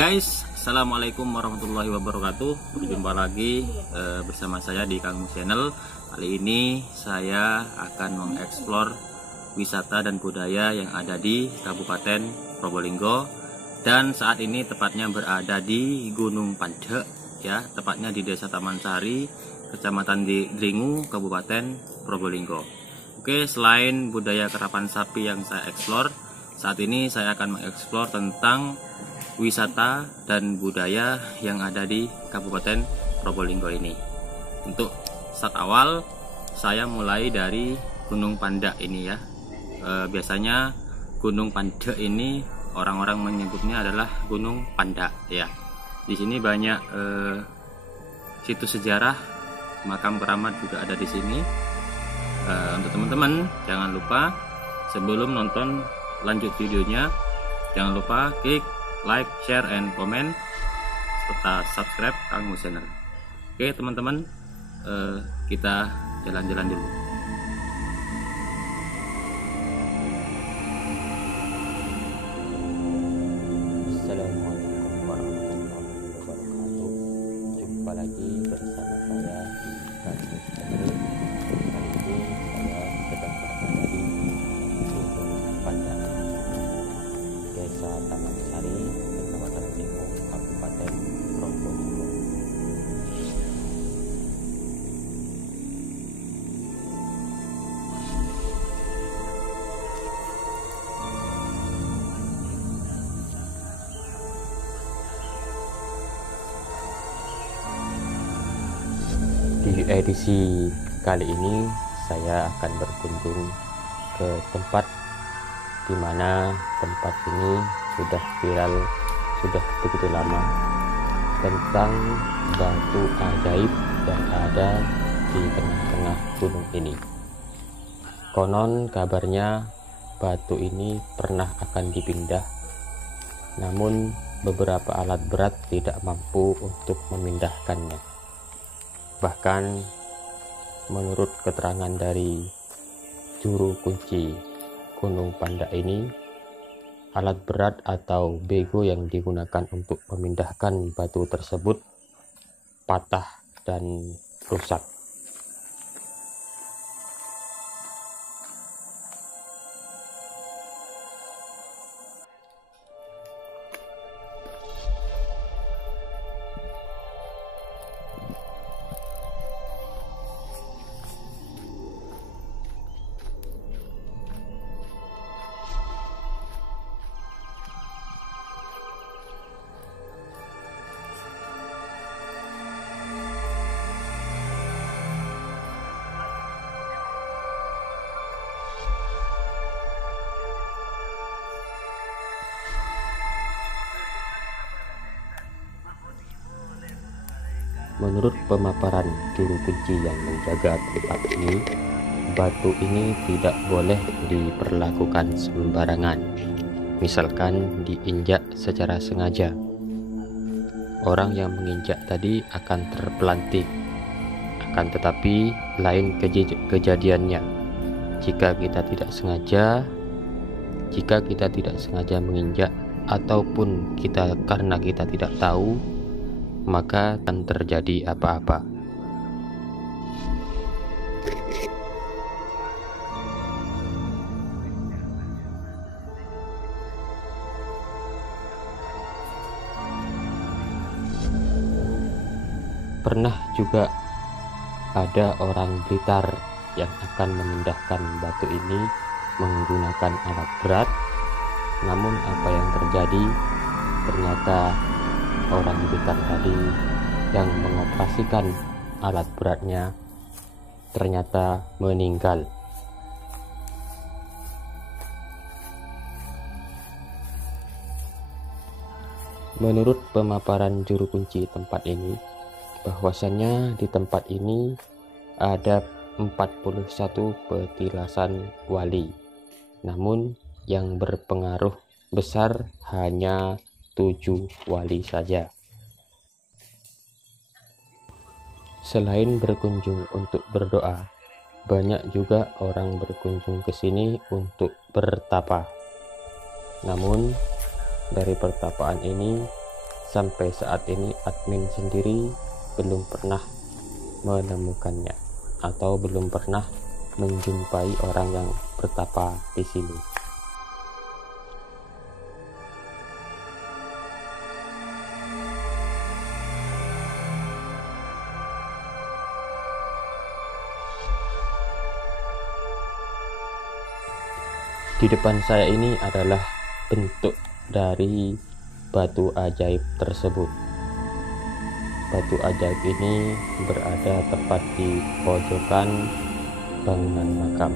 Guys, assalamualaikum warahmatullahi wabarakatuh. Berjumpa lagi bersama saya di Kang Mus Channel. Kali ini saya akan mengeksplor wisata dan budaya yang ada di Kabupaten Probolinggo, dan saat ini tepatnya berada di Gunung Pandek, ya, tepatnya di Desa Taman Sari, Kecamatan Dringu, Kabupaten Probolinggo. Oke, selain budaya kerapan sapi yang saya eksplor, saat ini saya akan mengeksplor tentang wisata dan budaya yang ada di Kabupaten Probolinggo ini. Untuk start awal, saya mulai dari Gunung Pandek ini, ya. Biasanya Gunung Pandek ini orang-orang menyebutnya adalah Gunung Pandak, ya. Di sini banyak situs sejarah, makam keramat juga ada di sini. Untuk teman-teman, jangan lupa sebelum nonton lanjut videonya, jangan lupa klik like, share, and comment, serta subscribe Kang Mus Channel. Oke teman-teman, kita jalan-jalan dulu. Assalamualaikum warahmatullahi wabarakatuh. Jumpa lagi bersama saya Kang Mus Channel. Kali ini saya sedang berada di Gunung Pandek, Desa Taman Sari, Kecamatan Dringu, Kabupaten Probolinggo. Di edisi kali ini saya akan berkunjung ke tempat di mana tempat ini sudah viral sudah begitu lama, tentang batu ajaib yang ada di tengah-tengah gunung ini. Konon kabarnya batu ini pernah akan dipindah, namun beberapa alat berat tidak mampu untuk memindahkannya. Bahkan menurut keterangan dari juru kunci Gunung Pandek ini, alat berat atau bego yang digunakan untuk memindahkan batu tersebut patah dan rusak. Menurut pemaparan juru kunci yang menjaga tempat ini, batu ini tidak boleh diperlakukan sembarangan. Misalkan diinjak secara sengaja, orang yang menginjak tadi akan terpelanting. Akan tetapi lain kejadiannya jika kita tidak sengaja menginjak, ataupun karena kita tidak tahu, maka akan terjadi apa-apa. Pernah juga ada orang Blitar yang akan memindahkan batu ini menggunakan alat berat, namun apa yang terjadi, ternyata orang Blitar tadi yang mengoperasikan alat beratnya ternyata meninggal. Menurut pemaparan juru kunci tempat ini, bahwasannya di tempat ini ada 41 petilasan wali, namun yang berpengaruh besar hanya 7 wali saja. Selain berkunjung untuk berdoa, banyak juga orang berkunjung ke sini untuk bertapa. Namun dari pertapaan ini sampai saat ini admin sendiri belum pernah menemukannya atau belum pernah menjumpai orang yang bertapa di sini. Di depan saya ini adalah bentuk dari batu ajaib tersebut. Batu ajaib ini berada tepat di pojokan bangunan makam.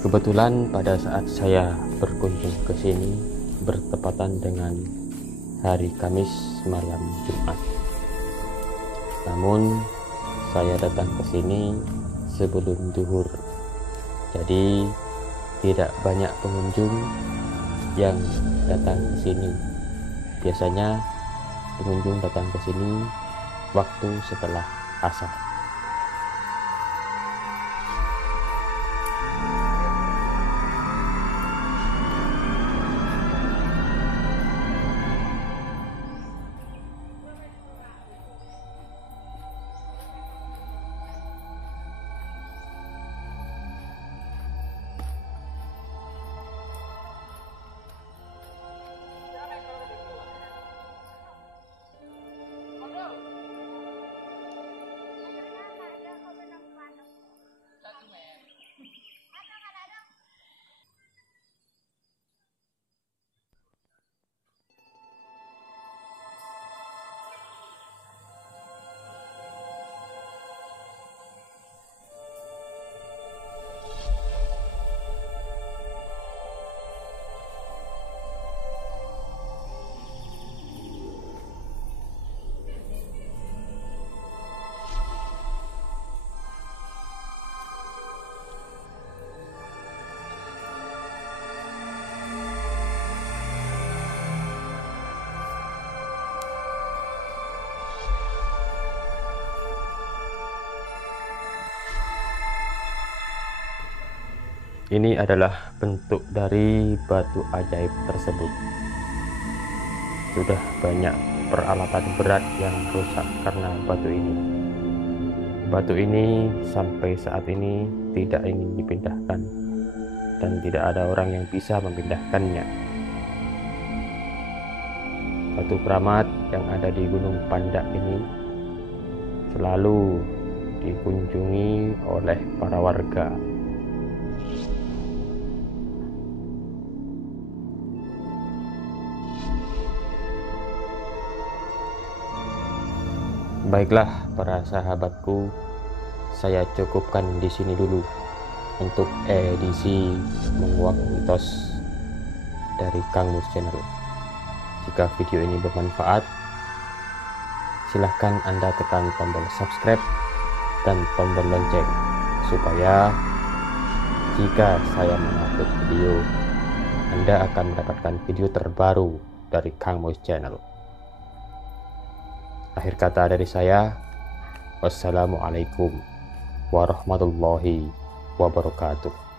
Kebetulan pada saat saya berkunjung ke sini bertepatan dengan hari Kamis malam Jumat. Namun saya datang ke sini sebelum zuhur. Jadi tidak banyak pengunjung yang datang ke sini. Biasanya pengunjung datang ke sini waktu setelah asar. Ini adalah bentuk dari batu ajaib tersebut. Sudah banyak peralatan berat yang rusak karena batu ini. Batu ini sampai saat ini tidak ingin dipindahkan dan tidak ada orang yang bisa memindahkannya. Batu keramat yang ada di Gunung Pandak ini selalu dikunjungi oleh para warga. Baiklah para sahabatku, saya cukupkan di sini dulu untuk edisi menguak mitos dari Kang Mus Channel. Jika video ini bermanfaat, silahkan Anda tekan tombol subscribe dan tombol lonceng supaya jika saya mengupload video, Anda akan mendapatkan video terbaru dari Kang Mus Channel. Akhir kata dari saya, wassalamualaikum warahmatullahi wabarakatuh.